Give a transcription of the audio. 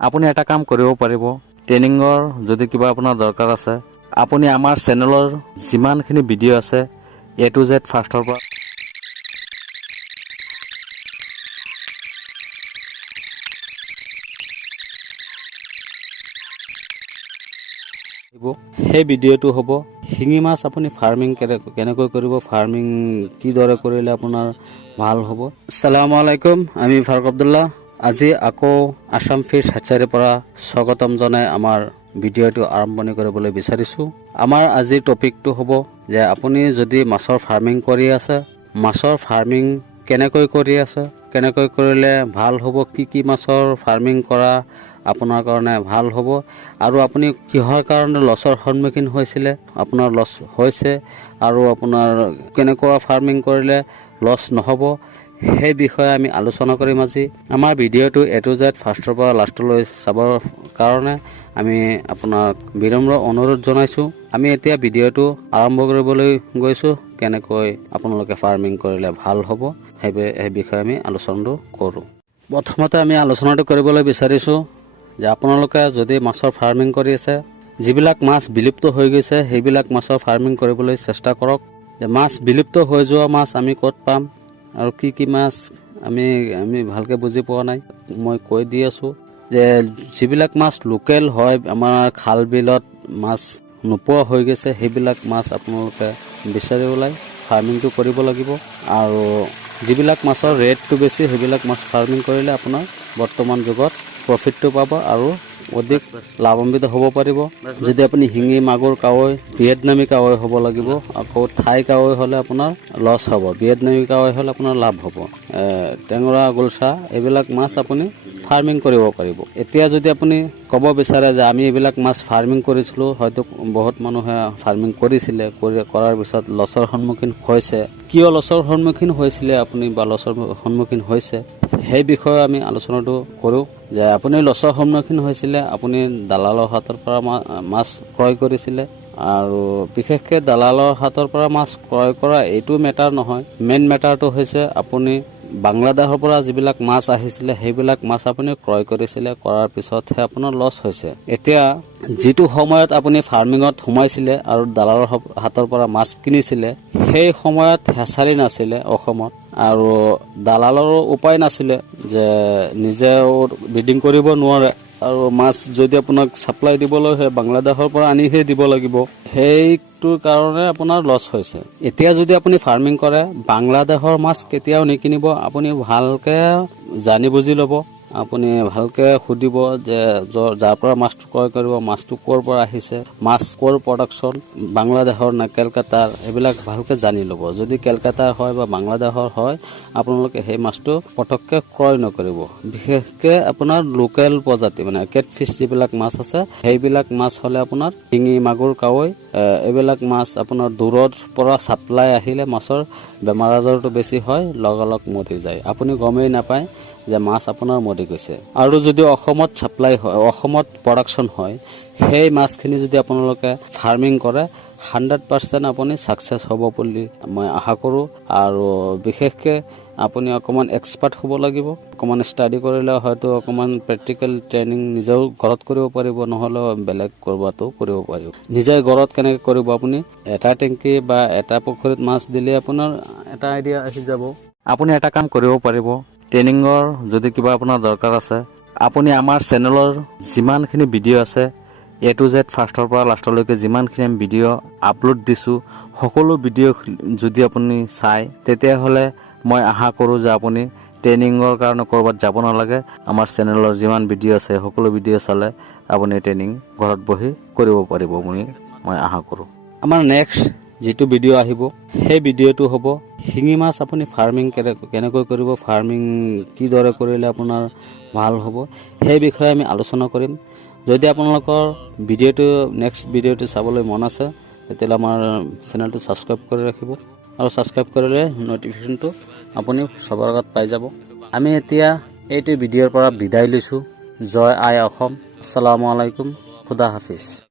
আপুনি এটা কাম কৰিব পাৰিব। ট্ৰেইনিঙৰ যদি কিবা আপোনাৰ দৰকাৰ আছে, আপুনি আমাৰ চেনেলৰ যিমানখিনি ভিডিঅ' আছে A to Z ফাৰ্ষ্টৰ পৰা সেই ভিডিঅ'টো হ'ব শিঙি মাছ আপুনি ফাৰ্মিং কেনেকৈ কৰিব, ফাৰ্মিং কিদৰে কৰিলে আপোনাৰ ভাল হ'ব। আসসালামু আলাইকুম, আমি ফাৰুক আব্দুল্লাহ। আজি আকৌ আসাম ফিছ হেচাৰীৰ পৰা স্বাগতম জনাই আমাৰ ভিডিঅ'টো আৰম্ভণি কৰিবলৈ বিচাৰিছোঁ। আমাৰ আজিৰ টপিকটো হ'ব যে আপুনি যদি মাছৰ ফাৰ্মিং কৰি আছে, মাছৰ ফাৰ্মিং কেনেকৈ কৰি আছে, কেনেকৈ কৰিলে ভাল হ'ব, কি মাছৰ ফাৰ্মিং কৰা আপোনাৰ কাৰণে ভাল হ'ব, আৰু আপুনি কিহৰ কাৰণে লছৰ সন্মুখীন হৈছিলে, আপোনাৰ লছ হৈছে, আৰু আপোনাৰ কেনেকুৱা ফাৰ্মিং কৰিলে লছ নহ'ব, সেই বিষয়ে আমি আলোচনা কৰিম আজি। আমাৰ ভিডিঅ'টো A to Z ফাৰ্ষ্টৰ পৰা লাষ্টলৈ চাবৰ কাৰণে আমি আপোনাক বিনম্ৰ অনুৰোধ জনাইছোঁ। আমি এতিয়া ভিডিঅ'টো আৰম্ভ কৰিবলৈ গৈছোঁ। কেনেকৈ আপোনালোকে ফাৰ্মিং কৰিলে ভাল হ'ব সেই বিষয়ে আমি আলোচনাটো কৰোঁ। প্ৰথমতে আমি আলোচনাটো কৰিবলৈ বিচাৰিছোঁ যে আপোনালোকে যদি মাছৰ ফাৰ্মিং কৰি আছে, যিবিলাক মাছ বিলুপ্ত হৈ গৈছে সেইবিলাক মাছৰ ফাৰ্মিং কৰিবলৈ চেষ্টা কৰক। যে মাছ বিলুপ্ত হৈ যোৱা মাছ আমি ক'ত পাম আৰু কি মাছ আমি ভালকৈ বুজি পোৱা নাই, মই কৈ দি আছোঁ যে যিবিলাক মাছ লোকেল হয়, আমাৰ খাল বিলত মাছ নোপোৱা হৈ গৈছে, সেইবিলাক মাছ আপোনালোকে বিচাৰি ওলাই ফাৰ্মিংটো কৰিব লাগিব। আৰু যিবিলাক মাছৰ ৰেটটো বেছি সেইবিলাক মাছ ফাৰ্মিং কৰিলে আপোনাৰ বৰ্তমান যুগত প্ৰফিটটো পাব আৰু অধিক লাভান্বিত হ'ব পাৰিব। যদি আপুনি শিঙি, মাগুৰ, কাৱৈ, ভিয়েটনামী কাৱৈ হ'ব লাগিব, আকৌ থাই কাৱৈ হ'লে আপোনাৰ লছ হ'ব, ভিয়েটনামী কাৱৈ হ'লে আপোনাৰ লাভ হ'ব, টেঙৰা, গুলচা এইবিলাক মাছ আপুনি ফাৰ্মিং কৰিব পাৰিব। এতিয়া যদি আপুনি ক'ব বিচাৰে যে আমি এইবিলাক মাছ ফাৰ্মিং কৰিছিলোঁ, হয়তো বহুত মানুহে ফাৰ্মিং কৰিছিলে, কৰাৰ পিছত লছৰ সন্মুখীন হৈছে, কিয় লছৰ সন্মুখীন হৈছিলে আপুনি বা লছৰ সন্মুখীন হৈছে সেই বিষয়ে আমি আলোচনাটো কৰোঁ। যে আপুনি লছৰ সন্মুখীন হৈছিলে, আপুনি দালালৰ হাতৰ পৰা মাছ ক্ৰয় কৰিছিলে, আৰু বিশেষকৈ দালালৰ হাতৰ পৰা মাছ ক্ৰয় কৰা এইটো মেটাৰ নহয়, মেইন মেটাৰটো হৈছে আপুনি বাংলাদেশৰ পৰা যিবিলাক মাছ আহিছিলে সেইবিলাক মাছ আপুনি ক্ৰয় কৰিছিলে, কৰাৰ পিছতহে আপোনাৰ লছ হৈছে। এতিয়া যিটো সময়ত আপুনি ফাৰ্মিঙত সোমাইছিলে আৰু দালালৰ হাতৰ পৰা মাছ কিনিছিলে, সেই সময়ত হেচাৰী নাছিলে অসমত, আৰু দালালৰো উপায় নাছিলে যে নিজেও ব্ৰিডিং কৰিব নোৱাৰে, আৰু মাছ যদি আপোনাক ছাপ্লাই দিবলৈ হয় বাংলাদেশৰ পৰা আনিহে দিব লাগিব, সেইটোৰ কাৰণে আপোনাৰ লছ হৈছে। এতিয়া যদি আপুনি ফাৰ্মিং কৰে, বাংলাদেশৰ মাছ কেতিয়াও নিকিনিব, আপুনি ভালকৈ জানি বুজি ল'ব, আপুনি ভালকৈ সুধিব যে যাৰ পৰা মাছটো ক্ৰয় কৰিব মাছটো ক'ৰ পৰা আহিছে, মাছ ক'ৰ প্ৰডাকশ্যন, বাংলাদেশৰ নে কেলকাতাৰ, এইবিলাক ভালকৈ জানি ল'ব। যদি কেলকাতাৰ হয় বা বাংলাদেশৰ হয় আপোনালোকে সেই মাছটো পটককৈ ক্ৰয় নকৰিব। বিশেষকৈ আপোনাৰ লোকেল প্ৰজাতি মানে কেটফিছ যিবিলাক মাছ আছে সেইবিলাক মাছ হ'লে আপোনাৰ শিঙি, মাগুৰ, কাৱৈ এইবিলাক মাছ আপোনাৰ দূৰৰ পৰা ছাপ্লাই আহিলে মাছৰ বেমাৰ আজাৰটো বেছি হয়, লগালগ মৰি যায়, আপুনি গমেই নাপায় যে মাছ আপোনাৰ মৰি গৈছে। আৰু যদি অসমত ছাপ্লাই হয়, অসমত প্ৰডাকশ্যন হয়, সেই মাছখিনি যদি আপোনালোকে ফাৰ্মিং কৰে 100% আপুনি ছাকচেছ হ'ব বুলি মই আশা কৰোঁ। আৰু বিশেষকৈ আপুনি অকণমান এক্সপাৰ্ট হ'ব লাগিব, অকণমান ষ্টাডি কৰিলে হয়তো অকণমান প্ৰেক্টিকেল ট্ৰেইনিং নিজেও ঘৰত কৰিব পাৰিব, নহ'লেও বেলেগ ক'ৰবাতো কৰিব পাৰিব। নিজে ঘৰত কেনেকৈ কৰিব, আপুনি এটা টেংকি বা এটা পুখুৰীত মাছ দিলে আপোনাৰ এটা আইডিয়া আহি যাব। আপুনি এটা কাম কৰিব পাৰিব, ট্ৰেইনিঙৰ যদি কিবা আপোনাৰ দৰকাৰ আছে, আপুনি আমাৰ চেনেলৰ যিমানখিনি ভিডিঅ' আছে A to Z ফাৰ্ষ্টৰ পৰা লাষ্টলৈকে যিমানখিনি আমি ভিডিঅ' আপলোড দিছোঁ, সকলো ভিডিঅ' যদি আপুনি চায় তেতিয়াহ'লে মই আশা কৰোঁ যে আপুনি ট্ৰেইনিঙৰ কাৰণে ক'ৰবাত যাব নালাগে। আমাৰ চেনেলৰ যিমান ভিডিঅ' আছে সকলো ভিডিঅ' চালে আপুনি ট্ৰেইনিং ঘৰত বহি কৰিব পাৰিব বুলি মই আশা কৰোঁ। আমাৰ নেক্সট যিটো ভিডিঅ' আহিব সেই ভিডিঅ'টো হ'ব শিঙি মাছ আপুনি ফাৰ্মিং কেনেকৈ কৰিব, ফাৰ্মিং কিদৰে কৰিলে আপোনাৰ ভাল হ'ব সেই বিষয়ে আমি আলোচনা কৰিম। যদি আপোনালোকৰ নেক্সট ভিডিঅ'টো চাবলৈ মন আছে তেতিয়াহ'লে আমাৰ চেনেলটো ছাবস্ক্ৰাইব কৰি ৰাখিব, আৰু ছাবস্ক্ৰাইব কৰিলে ন'টিফিকেশ্যনটো আপুনি চবৰ আগত পাই যাব। আমি এতিয়া এইটো ভিডিঅ'ৰ পৰা বিদায় লৈছোঁ। জয় আই অসম, আসসালামু আলাইকুম, খুদা হাফিজ।